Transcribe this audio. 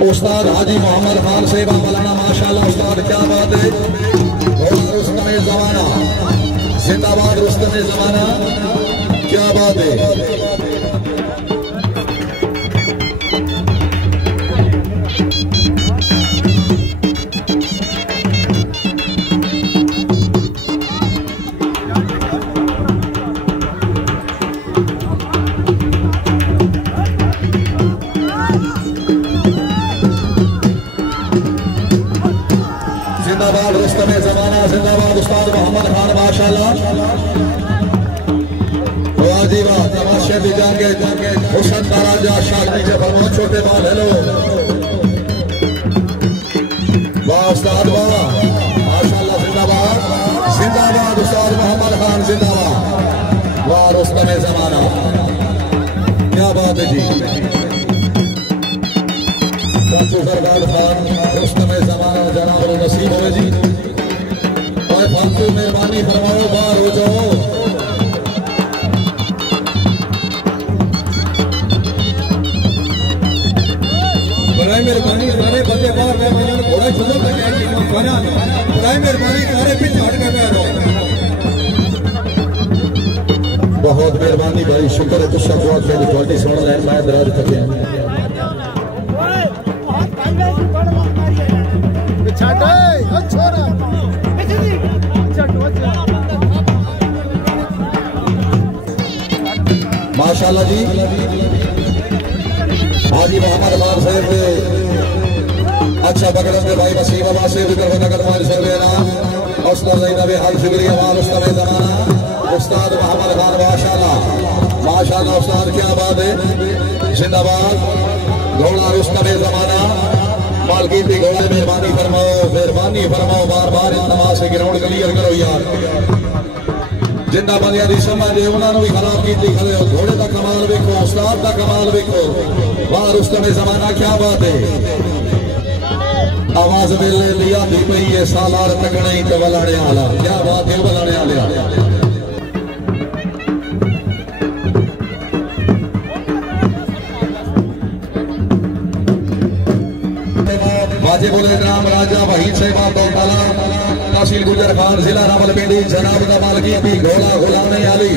उस्ताद हाजी मोहम्मद खान सेवा मौलाना माशाल्लाह उस्ताद क्या बात है। रुस्तम ज़माना जिंदाबाद, रुस्तम ज़माना क्या बात है। जिंदाबाद रुस्तम ज़माना, जिंदाबाद उस्ताद मोहम्मद खान माशाल्लाह। वाजी वाह, तमाशे भी जाएंगे हुसन दराजा शादी से फरमाओ छोटे बाल हेलो वाह उस्ताद वाह माशाल्लाह। जिंदाबाद जिंदाबाद उस्ताद मोहम्मद खान जिंदाबाद। वाह रुस्तम ज़माना क्या बात है जी। चाचू सरदार खान रुस्तम ज़माना जनाब नसीब हो जी। और फालतू मेहरबानी फरमाओ बाहर हो जाओ। बराए मेहरबानी सारे बंदे बाहर मेहमान घोड़ा चलो बराए मेहरबानी सारे पीछे हट के बैठो। बहुत मेहरबानी भाई, शुक्र है तुझा बहुत क्वालिटी सुन रहे मैं दराज थके माशाल्लाह जी। हाजी मोहम्मद खान साहब ने अच्छा पकड़न दे भाई वसीम बाबा से विदर्भ नगर मान सरवेना उस्ताद ज़ैनब हाल शुक्रिया वाल उस्ताद ज़माना उस्ताद मोहम्मद खान माशाल्लाह माशाल्लाह उस्ताद क्या बात है। जिंदाबाद घोड़ा रुस्तम ज़माना मालकी थी घोड़ा मेहरबानी फरमाओ बार बार इंतमा से ग्राउंड क्लियर करो यार। जिन्ना बंदियां दी समझ है उन्होंने भी खराब की खड़े हो। घोड़े का कमाल देखो, उस्ताद का कमाल देखो। वाह रुस्तम ज़माना क्या बात है। आवाज मिलने लिया दी पई है सालार तकने ही तो बलाने वाला क्या बात है। बलाने वाले वाजिब उल इकराम राजा वहीद साहिब तहसील गुजर खान जिला रावलपिंडी जनाब दा मालकी भी घोड़ा गुलाम अली